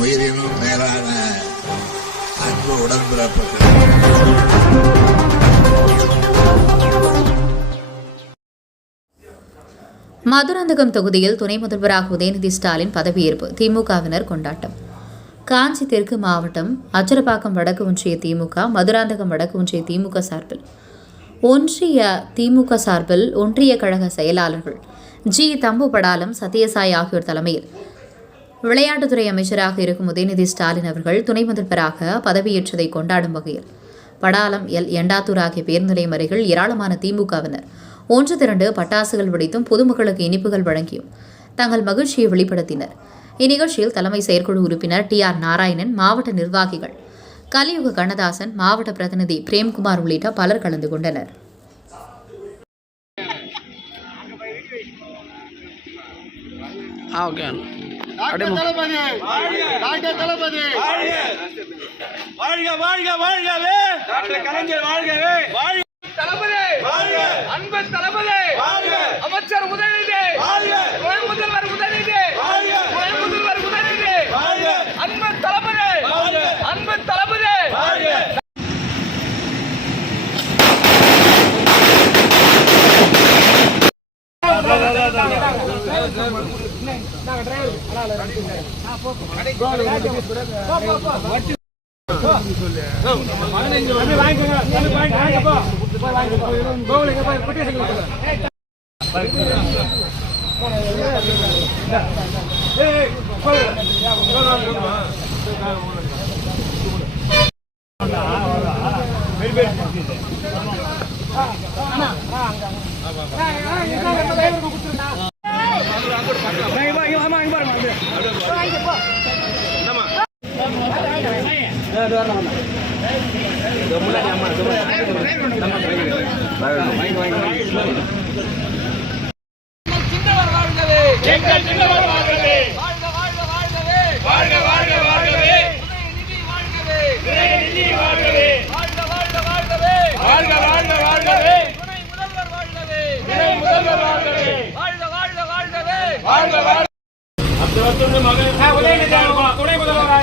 உயிரினும் மேலான அன்பு உடன்பிறப்புகள். மதுராந்தகம் தொகுதியில் துணை முதல்வராக உதயநிதி ஸ்டாலின் பதவியேற்பு திமுகவினர் கொண்டாட்டம். காஞ்சி தெற்கு மாவட்டம் அச்சரப்பாக்கம் வடக்கு ஒன்றிய திமுக மதுராந்தகம் வடக்கு ஒன்றிய திமுக சார்பில். ஒன்றிய திமுக சார்பில் ஒன்றிய கழக செயலாளர்கள் ஜி. தம்பு படாலம் சத்யசாய் ஆகியோர் தலைமையில் விளையாட்டுத்துறை அமைச்சராக இருக்கும் உதயநிதி ஸ்டாலின் அவர்கள் துணை முதல்வராக பதவியேற்றதை கொண்டாடும் வகையில் படாலம் எல். எண்டாத்தூர் ஆகிய பேருந்து நிலையம் அருகில் ஏராளமான திமுகவினர் ஒன்று திரண்டு பட்டாசுகள் வெடித்தும் பொதுமக்களுக்கு இனிப்புகள் வழங்கியும் தங்கள் மகிழ்ச்சியை வெளிப்படுத்தினர். இந்நிகழ்ச்சியில் தலைமை செயற்குழு உறுப்பினர் டி. ஆர். நாராயணன் மாவட்ட நிர்வாகிகள் கலியுக கண்ணதாசன் மாவட்ட பிரதிநிதி பிரேம்குமார் உள்ளிட்ட பலர் கலந்து கொண்டனர். Okay doctor Thalapathy. Doctor Thalapathy. வாழ்க வாழ்க வாழ்கவே. டாக்டர் கலைஞர் வாழ்கவே. வாழ்க தளபதி. வாழ்க. அன்பு தளபதி வாழ்க அமைச்சர் உதயநிதி வாழ்க துணை முதல்வர் உதயநிதி வாழ்க துணை முதல்வர் உதயநிதி வாழ்க அன்பு தளபதி வாழ்க அன்பு தளபதி வாழ்க சின்னவர் எங்கள் சின்னவர் வாழ்கவே வாழ்க வாழ்க வாழ்கவே வாழ்க வாழ்க வாழ்கவே உதயநிதி வாழ்கவே உதயநிதி வாழ்கவே வாழ்க வாழ்க வாழ்கவே வாழ்க வாழ்க வாழ்கவே துணை முதல்வர் வாழ்கவே துணை முதல்வர் வாழ்கவே வாழ்க வாழ்க வாழ்கவே வாழ்க வாழ்க துணை முதல்வராக